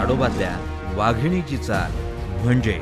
ताडोबातल्या वाघिणीची चाल म्हणजे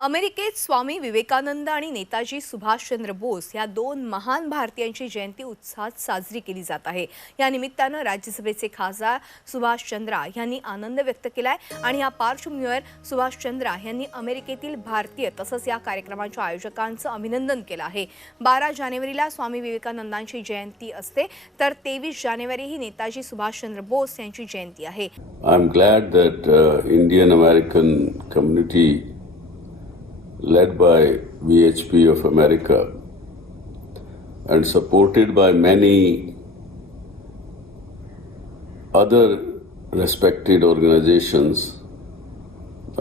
अमेरिकेत स्वामी विवेकानंद आणि नेताजी सुभाषचंद्र बोस या दोन महान भारतीयांची जयंती उत्साहात साजरी केली जात आहे। या निमित्तानं राज्यसभेचे खासदार सुभाषचंद्रा यांनी आनंद व्यक्त केलाय आणि या पार्श्वभूमीवर सुभाषचंद्रा यांनी अमेरिकेतील भारतीय तसंच या कार्यक्रमाच्या आयोजकांचं अभिनंदन केलं आहे। 12 जानेवारीला स्वामी विवेकानंदांची जयंती असते तर 23 जानेवारी ही नेताजी सुभाषचंद्र बोस यांची जयंती आहे। I'm glad that Indian American community led by VHP of America and supported by many other respected organizations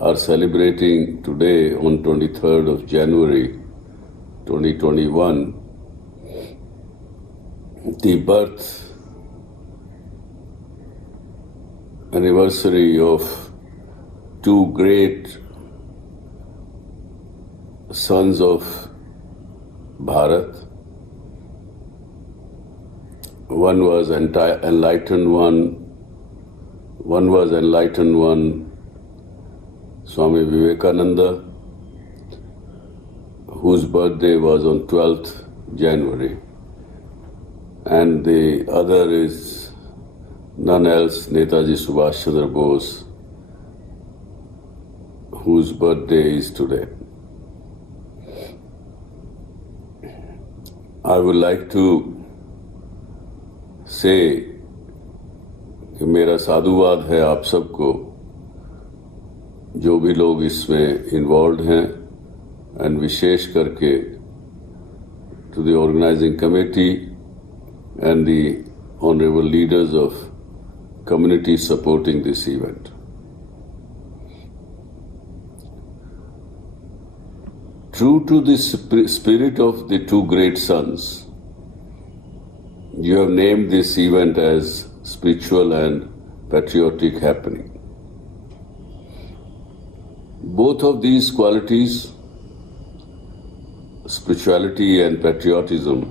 are celebrating today on 23rd of January 2021 the birth anniversary of two great sons of Bharat. One was enlightened one, Swami Vivekananda, whose birthday was on 12th January. And the other is none else, Netaji Subhash Chandra Bose, whose birthday is today. I would like to say कि मेरा साधुवाद है आप सबको जो भी लोग इसमें इन्वॉल्व हैं एंड विशेष करके to the organizing committee and the honorable leaders of communities supporting this event. True to the spirit of the two great sons, you have named this event as spiritual and patriotic happening. Both of these qualities, spirituality and patriotism,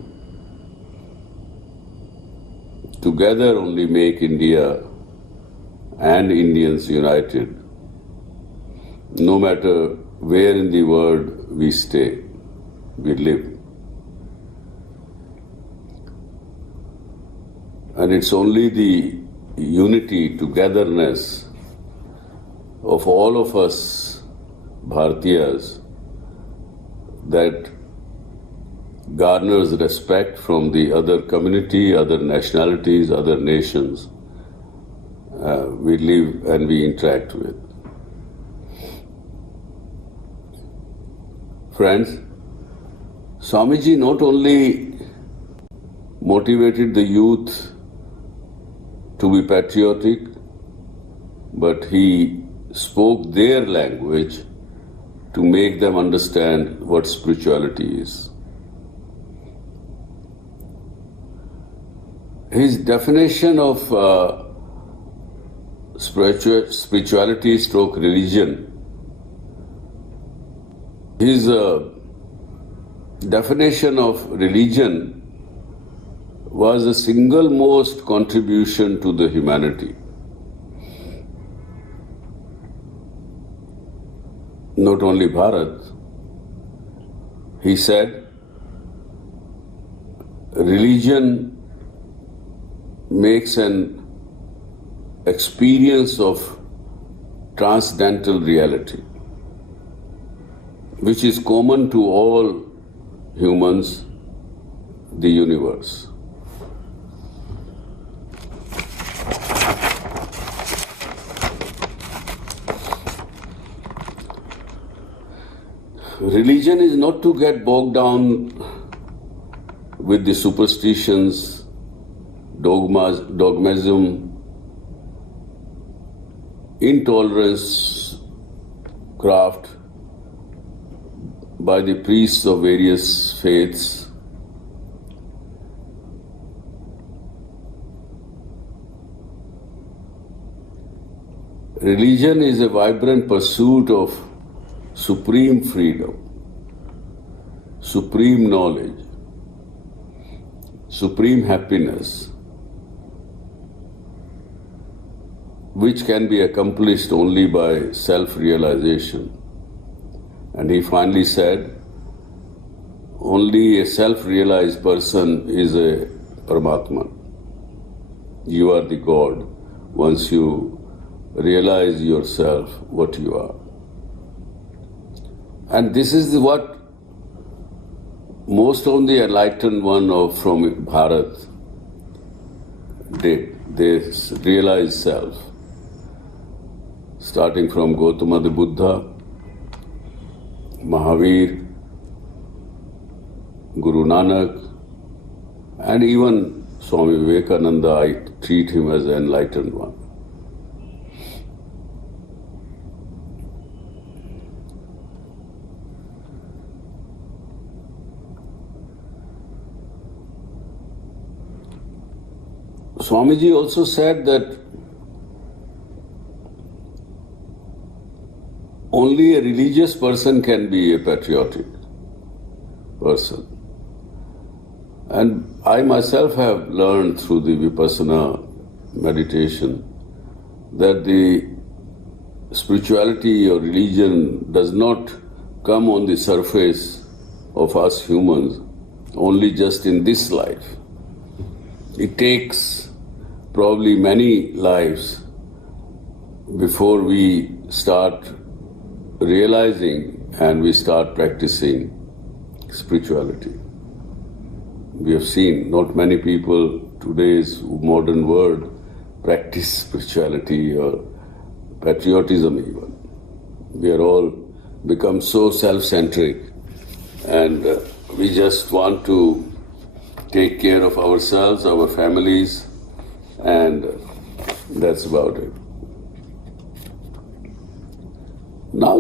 together only make India and Indians united, no matter where in the world we stay, we live. And it's only the unity, togetherness of all of us Bharatiyas that garners respect from the other community, other nationalities, other nations we live and we interact with. Friends, Swamiji not only motivated the youth to be patriotic, but he spoke their language to make them understand what spirituality is. His definition of spirituality stroke religion, his definition of religion was the single most contribution to the humanity. Not only Bharat, he said, religion makes an experience of transcendental reality, which is common to all humans, the universe. Religion is not to get bogged down with the superstitions, dogmatism, intolerance craft by the priests of various faiths. Religion is a vibrant pursuit of supreme freedom, supreme knowledge, supreme happiness, which can be accomplished only by self-realization. And he finally said, only a self-realized person is a Paramatma. You are the God once you realize yourself what you are. And this is what most of the enlightened one from Bharat did. They realized self. Starting from Gautama the Buddha, Mahavir, Guru Nanak, and even Swami Vivekananda, I treat him as an enlightened one. Swamiji also said that only a religious person can be a patriotic person. And I myself have learned through the Vipassana meditation that the spirituality or religion does not come on the surface of us humans only just in this life. It takes probably many lives before we start realizing and we start practicing spirituality. We have seen not many people today's modern world practice spirituality or patriotism even. We are all become so self-centric and we just want to take care of ourselves, our families, and that's about it. Now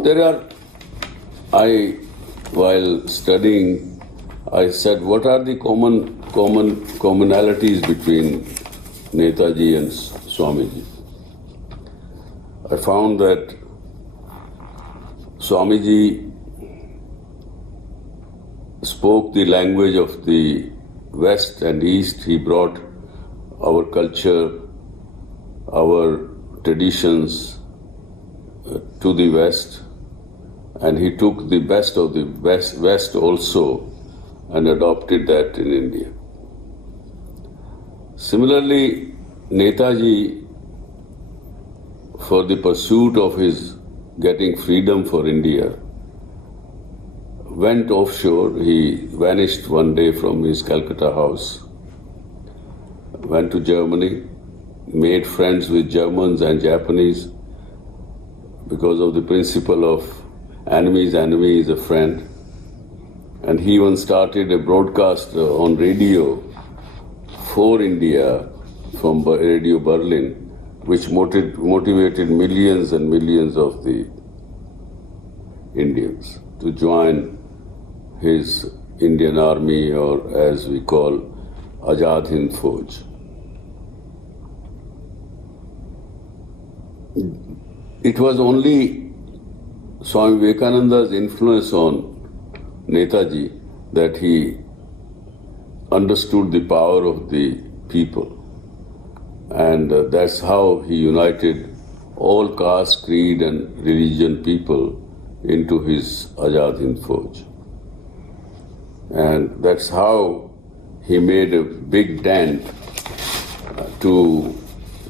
while studying, I said, what are the commonalities between Netaji and Swamiji? I found that Swamiji spoke the language of the West and East. He brought our culture, our traditions to the West, and he took the best of the West also and adopted that in India. Similarly, Netaji, for the pursuit of his getting freedom for India, went offshore. He vanished one day from his Calcutta house, went to Germany, made friends with Germans and Japanese because of the principle of enemy's enemy is a friend. And he even started a broadcast on radio for India from Radio Berlin, which motivated millions and millions of the Indians to join his Indian army, or as we call Azad Hind Fauj. It was only Swami Vivekananda's influence on Netaji that he understood the power of the people, and that's how he united all caste, creed and religion people into his Azad Hind Fauj. And that's how he made a big dent to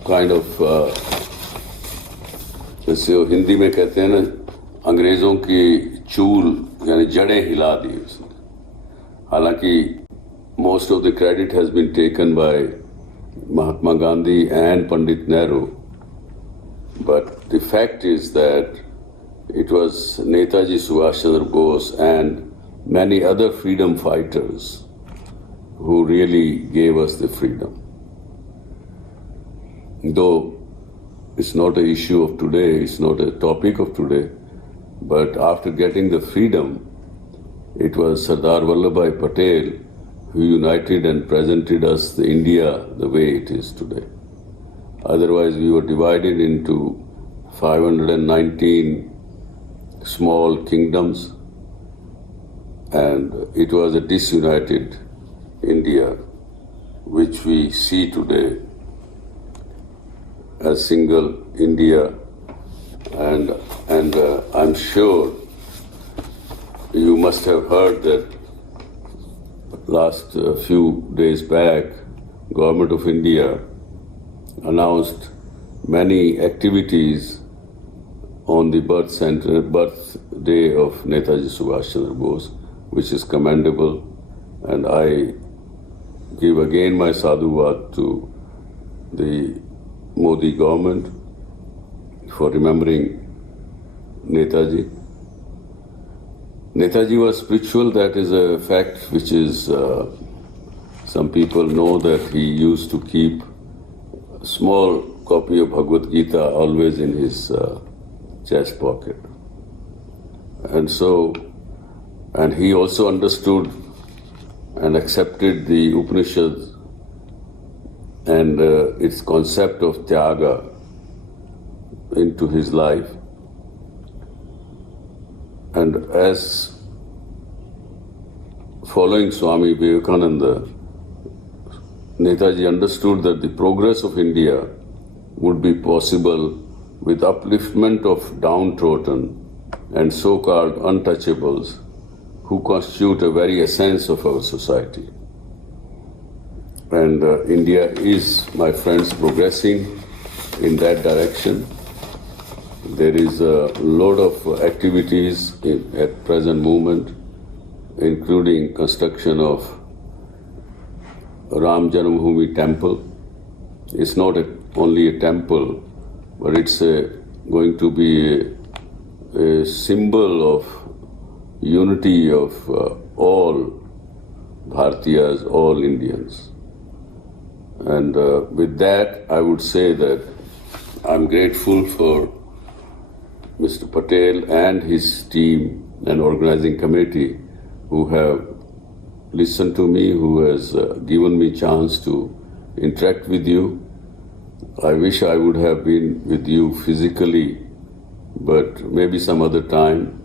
kind of जैसे वो हिंदी में कहते हैं ना, अंग्रेजों की चूल यानी जड़ें हिला दी उसने. हालांकि most of the credit has been taken by Mahatma Gandhi and Pandit Nehru, but the fact is that it was Netaji Subhash Chandra Bose and many other freedom fighters who really gave us the freedom. Though it's not an issue of today, it's not a topic of today, but after getting the freedom, it was Sardar Vallabhbhai Patel who united and presented us the India the way it is today. Otherwise, we were divided into 519 small kingdoms, and it was a disunited India which we see today. as single India, and I'm sure you must have heard that last few days back, Government of India announced many activities on the birthday of Netaji Subhash Chandra Bose, which is commendable, and I give again my sadhuvat to the Modi government for remembering Netaji. Netaji was spiritual, that is a fact which is, some people know that he used to keep a small copy of Bhagavad Gita always in his chest pocket. And he also understood and accepted the Upanishads and its concept of Tyaga into his life. And as following Swami Vivekananda, Netaji understood that the progress of India would be possible with upliftment of downtrodden and so-called untouchables who constitute a very essence of our society. And India is, my friends, progressing in that direction. There is a lot of activities at present moment, including construction of Ram Janmabhoomi temple. It's not only a temple, but it's going to be a symbol of unity of all Bhartiyas, all Indians. And with that, I would say that I'm grateful for Mr. Patel and his team and organizing committee who have listened to me, who has given me chance to interact with you. I wish I would have been with you physically, but maybe some other time.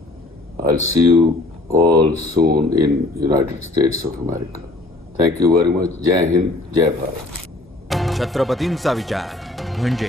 I'll see you all soon in United States of America. Thank you very much. Jai Hind, Jai Bharat. छत्रपतींचा विचार म्हणजे